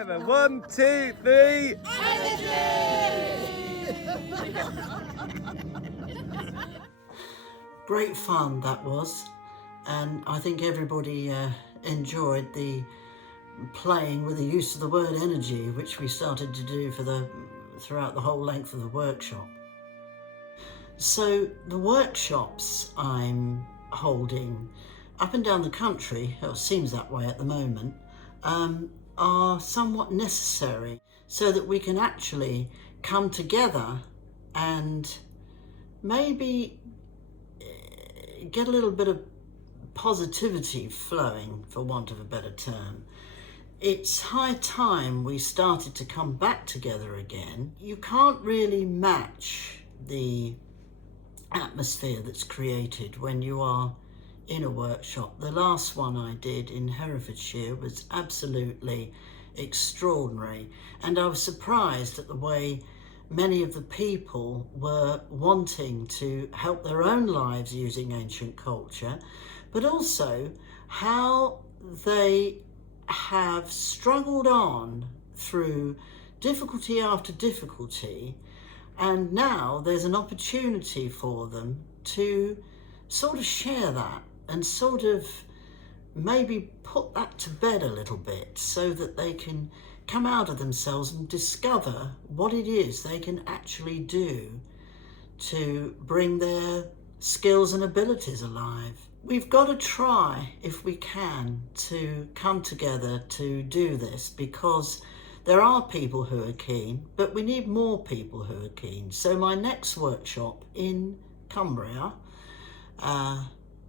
together. 1, 2, 3. Great fun that was, and I think everybody enjoyed the playing with the use of the word energy, which we started to do throughout the whole length of the workshop. So the workshops I'm holding up and down the country, or it seems that way at the moment, are somewhat necessary so that we can actually come together and maybe get a little bit of positivity flowing, for want of a better term. It's high time we started to come back together again. You can't really match the atmosphere that's created when you are in a workshop. The last one I did in Herefordshire was absolutely extraordinary, and I was surprised at the way many of the people were wanting to help their own lives using ancient culture, but also how they have struggled on through difficulty after difficulty, and now there's an opportunity for them to sort of share that and sort of maybe put that to bed a little bit so that they can come out of themselves and discover what it is they can actually do to bring their skills and abilities alive. We've got to try, if we can, to come together to do this, because there are people who are keen, but we need more people who are keen. So my next workshop in Cumbria,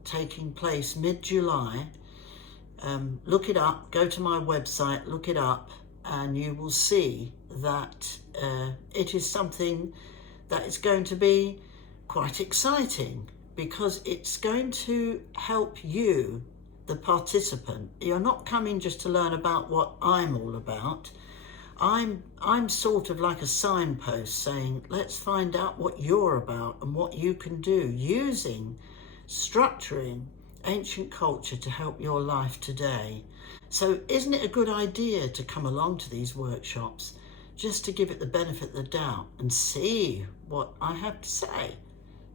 taking place mid-July, look it up, go to my website, look it up, and you will see that it is something that is going to be quite exciting, because it's going to help you, the participant. You're not coming just to learn about what I'm all about. I'm sort of like a signpost saying, let's find out what you're about and what you can do using structuring ancient culture to help your life today. So isn't it a good idea to come along to these workshops just to give it the benefit of the doubt and see what I have to say?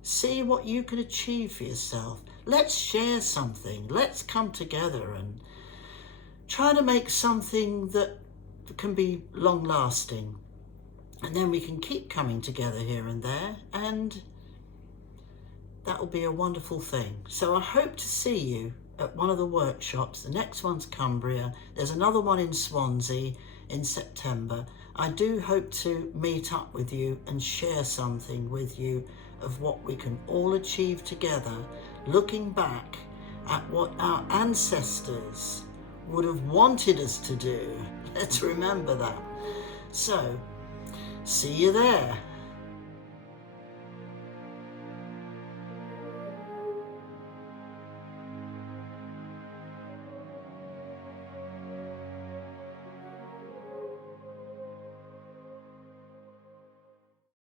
See what you can achieve for yourself. Let's share something. Let's come together and try to make something that can be long lasting. And then we can keep coming together here and there, and that will be a wonderful thing. So I hope to see you at one of the workshops. The next one's Cumbria. There's another one in Swansea in September. I do hope to meet up with you and share something with you of what we can all achieve together, looking back at what our ancestors would have wanted us to do. Let's remember that. So, see you there.